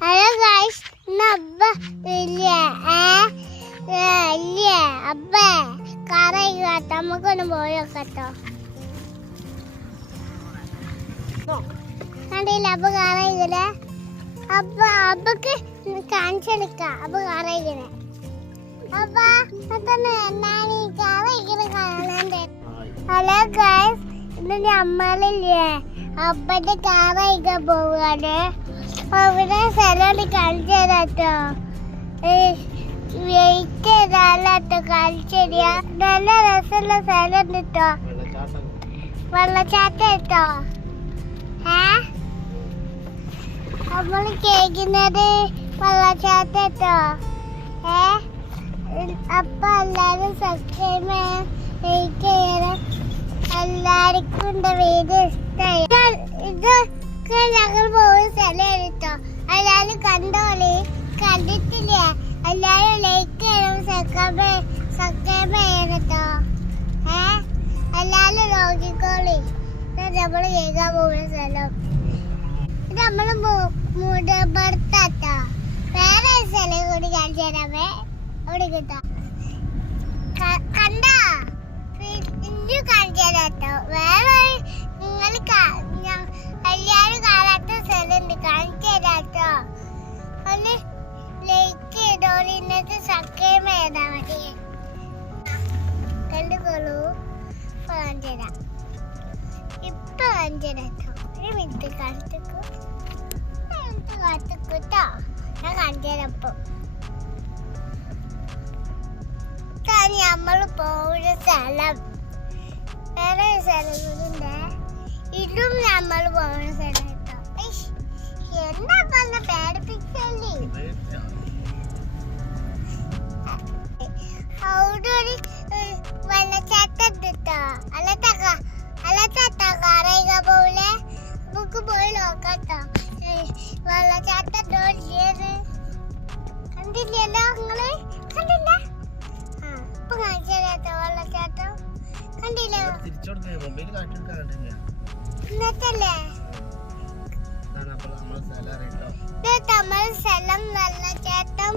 Hello guys അബ്ബ ഇല്ല ഇല്ല അബ്ബേ കറയിക്കാട്ടോ നമുക്കൊന്ന് പോയി നോക്കട്ടോ. കണ്ടില്ല അപ്പൊ കറയിക്കണേ അപ്പൊ അപ്പക്ക് കാണിച്ചെടുക്കാം അപ്പൊ കറയിക്കണേ അപ്പ കറയിക്കണ ഹലോ ഗൈസ് ഇന്ന് നമ്മളില്ലേ അപ്പന്റെ കാറയിക്കാൻ പോവുകയാണ്. അവിടെ സ്ഥലം കാണിച്ചു തരാട്ടോ വെയിറ്റ് ചെയ്താലോ കാണിച്ചു നല്ല രസമുള്ള സ്ഥലം കിട്ടോ വെള്ളച്ചാട്ടം കേട്ടോ ഏ? നമ്മൾ കേൾക്കുന്നത് വെള്ളച്ചാട്ടം കേട്ടോ ഏ? അപ്പൊ എല്ലാരും സബ്സ്ക്രൈബ് ചെയ്യാൻ ലൈക്ക് ചെയ്യണം എല്ലാവർക്കും വീഡിയോ ഇഷ്ടമായി. ഇതൊക്കെ ഞങ്ങൾ പോകുന്ന സ്ഥലമാണ് കേട്ടോ. എല്ലാരും കണ്ടോളി? കണ്ടിട്ടില്ല? എല്ലാരും ലൈക്ക് ചെയ്യണം സബ്സ്ക്രൈബ് സബ്സ്ക്രൈബ് ചെയ്യണം കേട്ടോ. ഏ? എല്ലാരും നോക്കിക്കോളി. നമ്മൾ കേൾക്കാൻ പോകുന്ന സ്ഥലം. ഇത് നമ്മൾ മൂടപ്പുറത്താട്ടോ വേറെ സ്ഥലം കൂടി കാണിച്ചു തരാമേ. അവിടെ കിട്ടാം. കണ്ടുകൊള്ളൂ ഇപ്പൊ ഇപ്പൊ തരാട്ടോ ഒരു മിനിറ്റ് കാണിച്ചേക്കൂ മിനിറ്റ് ഞാൻ തരാം ഇതാണ് നമ്മൾ പോകുന്ന സ്ഥലം. വേറെ ഒരു സ്ഥലം കൂടിണ്ട് ഇതും നമ്മൾ പോകുന്ന സ്ഥലം കേട്ടോ. എന്താ പറഞ്ഞ പേടിപ്പിച്ചല്ലേ അവിടെ ഒരു പോയി നോക്കാട്ടോ വെള്ളച്ചാട്ടം കണ്ടില്ലല്ലോ നിങ്ങൾ? കണ്ടില്ല? ആ ഇപ്പൊ കാണിച്ചാട്ടോ വെള്ളച്ചാട്ടം. കണ്ടില്ലോ? അപ്പോൾ നമ്മളെ സ്ഥലം വെള്ളച്ചാട്ടം.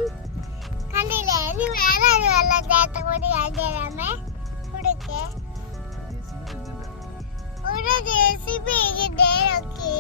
കണ്ടില്ലേ? ഇനി വേറെ ഒരു വെള്ളച്ചാട്ടം കൂടി കാണിച്ചു തരാമേ ഇവിടേക്ക് ഒരു ജെ സി ബി ഇല്ലേ നോക്കി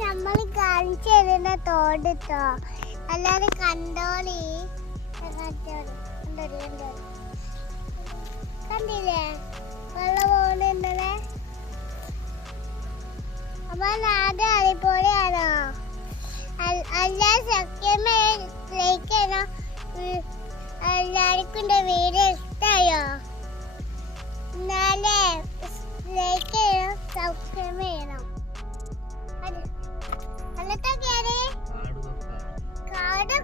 നമ്മൾ കാണിച്ചു തരുന്ന തോടിട്ടോ അല്ലാതെ കണ്ടോളി. കണ്ടില്ലേ? വെള്ളം പോകുന്നുണ്ടല്ലേ അപ്പൊ നാട് അതുപോലെയാണോ അല്ല സത്യമേ ലൈക്ക് എല്ലാവർക്കും എന്റെ വീഡിയോ ഇഷ്ടമായോ എന്നാലേ ലൈക്ക് സബ്സ്ക്രൈബ്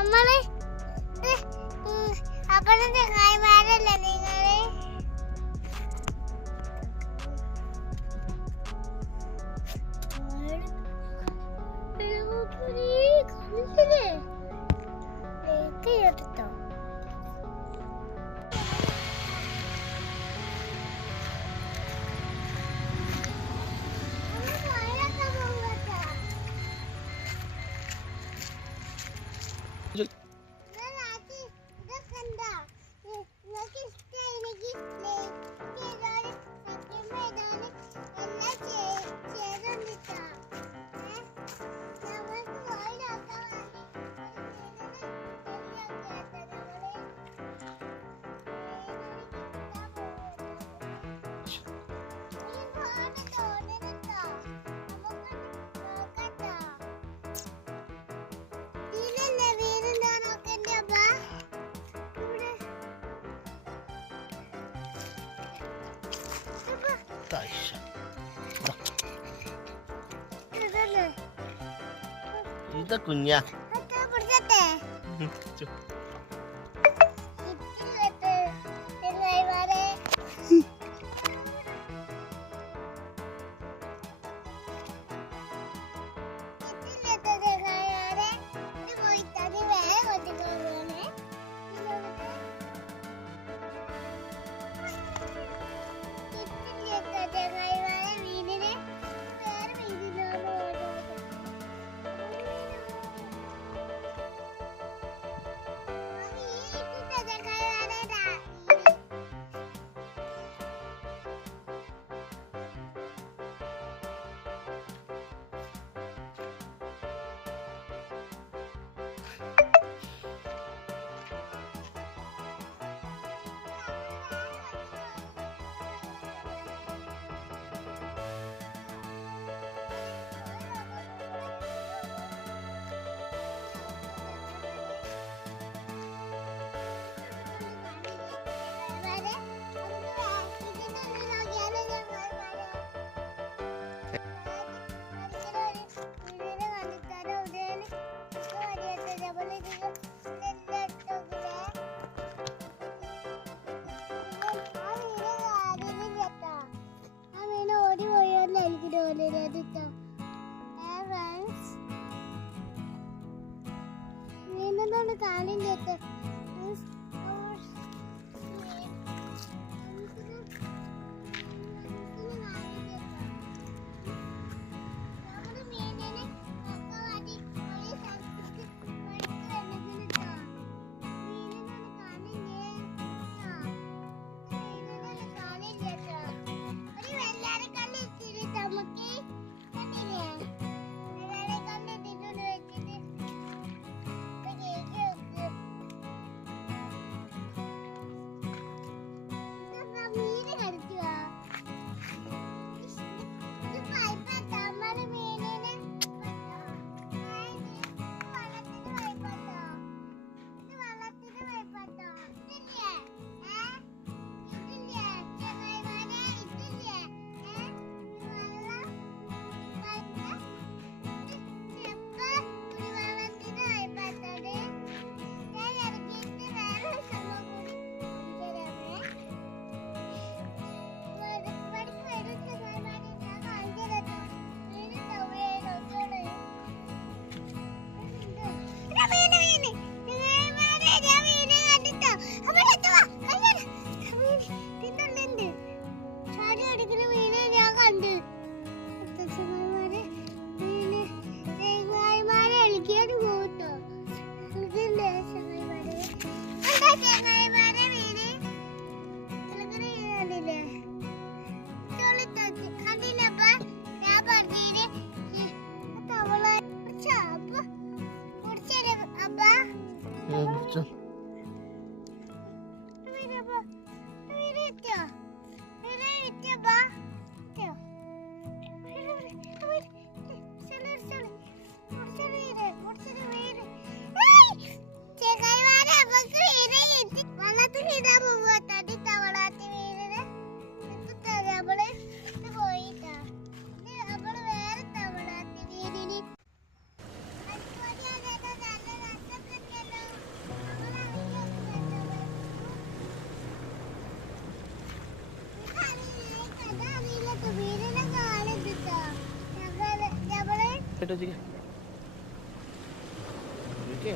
നമ്മൾ അപ്പന്റെ ചങ്ങായിമാരല്ലേ നിങ്ങൾ കാണിച്ചില്ലേ കുഞ്ഞാ നീന്തുന്നോണ്ട് കാണില്ല প্লেট দিকে।